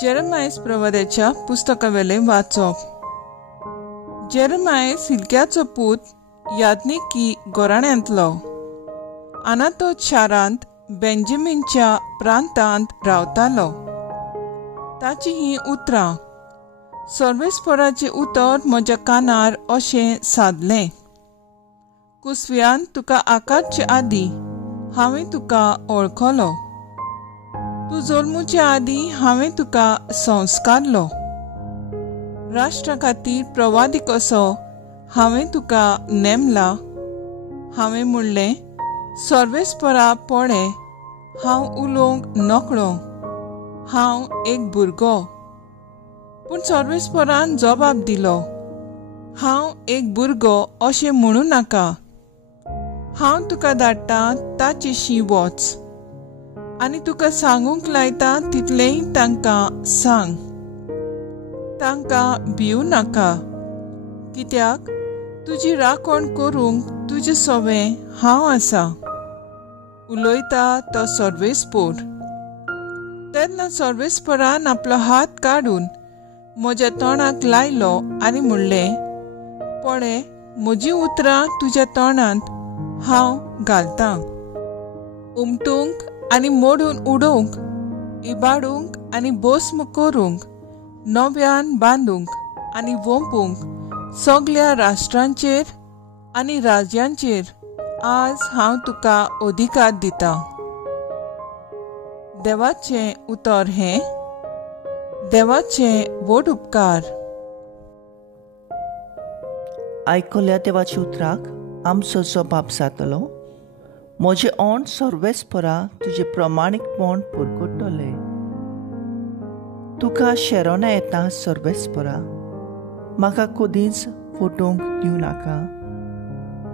जेरेमायस प्रवाद्याच्या पुस्तकावेले वाचप. जेरेमायस हिल्क्याचो पूत यादनिकी गोराण्यांतलो. आनातोत शारांत बेंजामिनच्या प्रांतांत रावतालो. ताची ही उतरां सर्वेस्पराचें उतर म्हज्या कानार अशें सादलें. कुसव्यान तुका आकारचे आदीं हांवें तुका ओळखलो. तूं जल्मुचे आदीं हांवें तुका संस्कारलो. राष्ट्रा खातीर प्रवादी कसो हांवें तुका नेमला. हांवें म्हणलें, सर्वेस्परा पळय, हांव उलोवंक नकळो, हांव एक भुरगो. पूण सर्वेस्परान जबाब दिलो, हांव एक भुरगो अशें म्हणूं नाका. हांव तुका धाडटां ताचेशी वच, आनी तुका सांगूंक लायता तितलेंय तांकां सांग. तांकां भिवू नाका, कित्याक तुजी राखण करूंक तुजें सवें हांव आसा. उलयता तो सर्वेस्पर. तेन्ना सर्वेस्परान आपलो हात काडून म्हज्या तोंडाक लायलो आनी म्हणलें, पळय, म्हजीं उतरां तुज्या तोंडांत हांव घालतां. उमटूंक आनी मोडून उडोवंक, इबाडूंक आनी भस्म करूंक, नव्यान बांदूंक आनी वोंपूंक सगळ्या राष्ट्रांचेर आनी राज्यांचेर आज हांव तुका अधिकार दितां. देवाचें उतर हें. देवाचें व्हड उपकार. आयकल्या देवाच्या उतराक आमचो जबाब जातलो. म्हजें ओंड सर्वेस्परा तुजें प्रमाणीकपण पुरगुट्टलें. तुका शेरोना येता सर्वेस्परा, म्हाका कधीच फुटूंक दिवं नाका.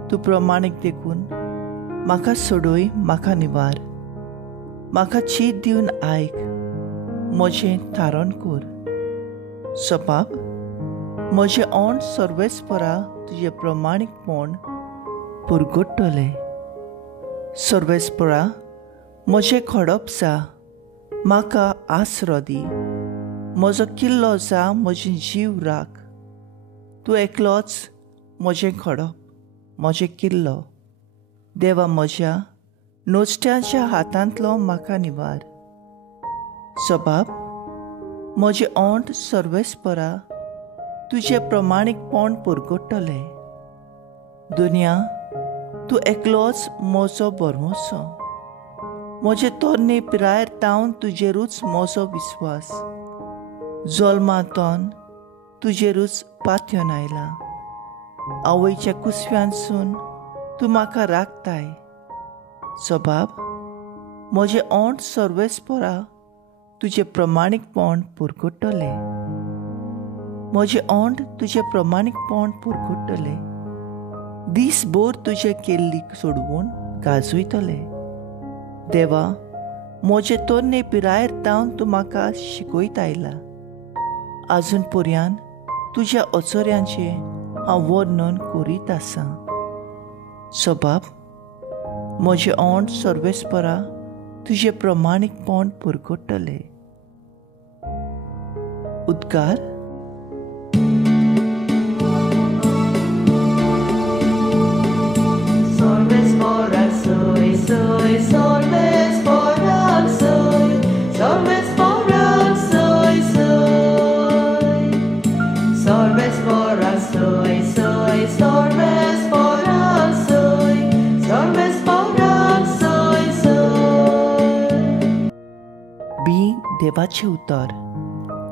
तूं प्रमाणीक देखून म्हाका सोडूय, म्हाका निवार. म्हाका चीत दिवन आयक, म्हजें थारण कर. जबाब. म्हजें ओंड सर्वेस्परा तुजें प्रमाणीकपण पुरगुट्टलें. सर्वेस्परा, म्हजें खडप जा, म्हाका आसरो दी. म्हजो किल्लो जा, म्हजें जीव राख. तूं एकलोच म्हजें खडप, म्हजें किल्लो. देवा, म्हज्या नोचत्याच्या हातांतलो म्हाका निवार. जबाब. म्हजें ओंड सर्वेस्परा तुजें प्रमाणीकपण पुरगुट्टलें. दुनिया, तूं एकलोच म्हजो भरवंसो. म्हजे तोरणे पिरायेर तावन तुजेरूच म्हजो विस्वास. जल्मांतोन तुजेरूच पातयेवन आयला. आवयच्या कुसव्यांसून तूं म्हाका राखताय. जबाब. म्हजें ओंड सर्वेस्परा तुजें प्रमाणीकपण पुरगुट्टलें. म्हजें ओंड तुजें प्रमाणीकपण पुरगुट्टलें. दीसभर तुजे केल्ली सोडवून गाजयतलें. देवा, म्हजे तोरणे पिरायेर तावन तूं म्हाका शिकयत आयला. आजून पर्यान तुज्या अचोऱ्यांचें हांव वर्णन करीत आसां. जबाब. म्हजें ओंड सर्वेस्परा तुजें प्रमाणीकपण पुरगुट्टलें. उद्गार. देवाचें उतर.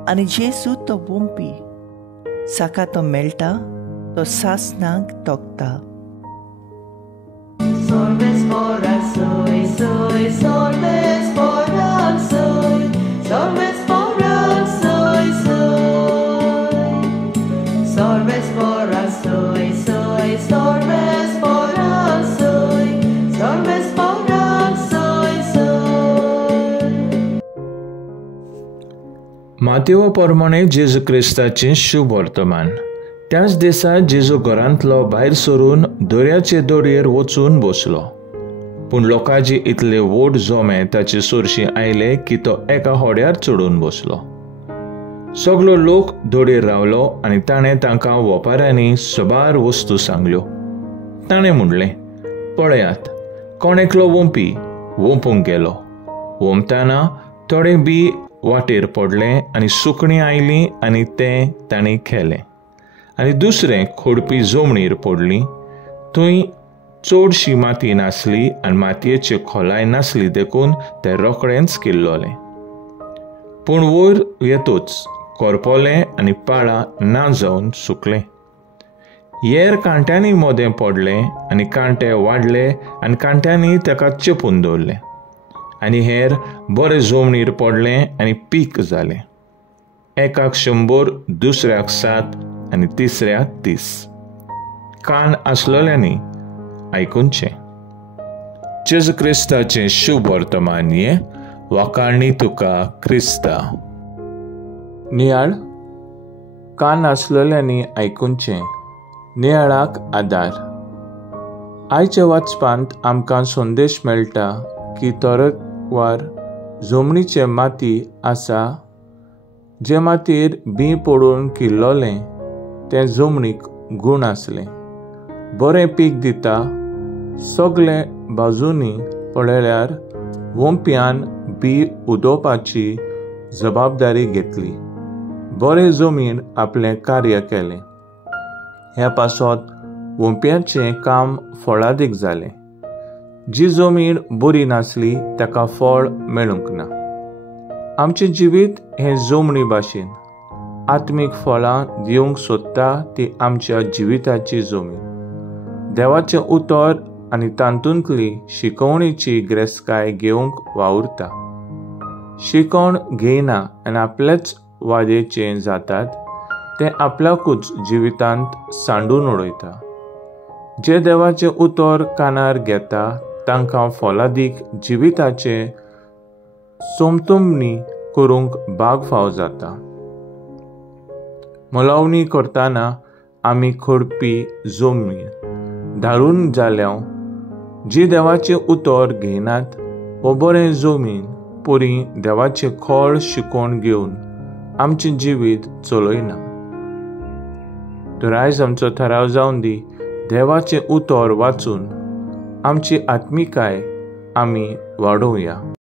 आनी जेजू तो वोंपी. साका तो मेळटा, तो सासणांक तोखता. सर्वेस्परा सोय, सोय, सर्वेस्परा सोय, सर्वेस्परा सोय, सोय. सर्वेस्परा सोय, सोय, सर्वेस्परा सोय, सर्वेस्परा सोय, सोय. मातेव प्रमाणे जेजू क्रिस्ताचें शुभ वर्तमान. त्याच दिसा जेजू घरांतलो भायर सरून दर्याचे दोरयेर वचून बसलो. पूण लोकांचे इतले व्हड जोमे ताचे सुरशी आयले की तो एका होड्यार चडून बसलो. सगलो लोक दोडेर रावलो आनी ताणें तांकां वेपाऱ्यांनी सबार वस्तू सांगल्यो. ताणें म्हणलें, पळयात, कोण एकलो वोंपी वोंपूंक गेलो. वोंपतना थोडे बी वाटेर पडले आनी सुकणीं आयलीं आनी तें तांणी खेलें. आनी दुसरें खोडपी जमणीर पडलीं. थंय चडशी माती नासली आनी मातयेची खोलाय नासली देखून तें रोखडेंच किल्लोलें. पूण वयर येतूच करपोलें आनी पाळां ना जावन सुकलें. हेर कांट्यांनी मोदें पडलें आनी कांटे वाडले आनी कांट्यांनी ताका चेपून दवरलें. आनी हेर बरें जमणीर पडलें आनी पीक जालें. एकाक 100, दुसऱ्याक 7 आनी तिसऱ्याक 30. कान आसलोल्यांनी आयकुनचें. जेजू क्रिस्ताचें शुभ वर्तमान हें वाखाणणी तुका क्रिस्ता. नियाळ. कान आसलोल्यांनी आयकुनचें. नियाळाक आदार. आयच्या वाचपांत आमकां संदेश मेळटा की तरेकवार जमनीचे माती आसा जे मातयेर बी पडून किल्लोलें तें जमनीक गूण आसलें, बरें पीक दिता. सगळे बाजूंनी पळयल्यार वोंप्यान बी उदोवपाची जबाबदारी घेतली. बरें जमीन आपलें कार्य केलें. ह्या पासत वोंप्याचें काम फळादीक जालें. जी जमीन बरी नासली ताका फळ मेळूंक ना. आमचें जिवीत हें जमनी भाशेन. आत्मीक फळां दिवंक सोदता ती आमच्या जिविताची जमीन. देवाचें उतर आनी तातूंतली शिकवणेची गिरेस्तकाय घेवंक वावुरता. शिकवण घेयना आनी आपल्याच वादेचें जातात तें आपल्याकूच जिवितांत सांडून उडयता. जे देवाचें उतर कानार घेता तांकां फलादीक जिविताचे सोमतुमणी करूंक भाग फाव जाता. मोलावणी करतना आमी खडपी जमनीर धाडून जाल्याव जी देवाचें उतर घेयनात वो बरें जमीन पोरी देवाचें खोळ शिकोवन घेवन आमचें जिवीत चलयना. तर आयज आमचो थाराव जावन दी देवाचें उतर वाचून आमची आत्मिकाय आमी वाडोवया.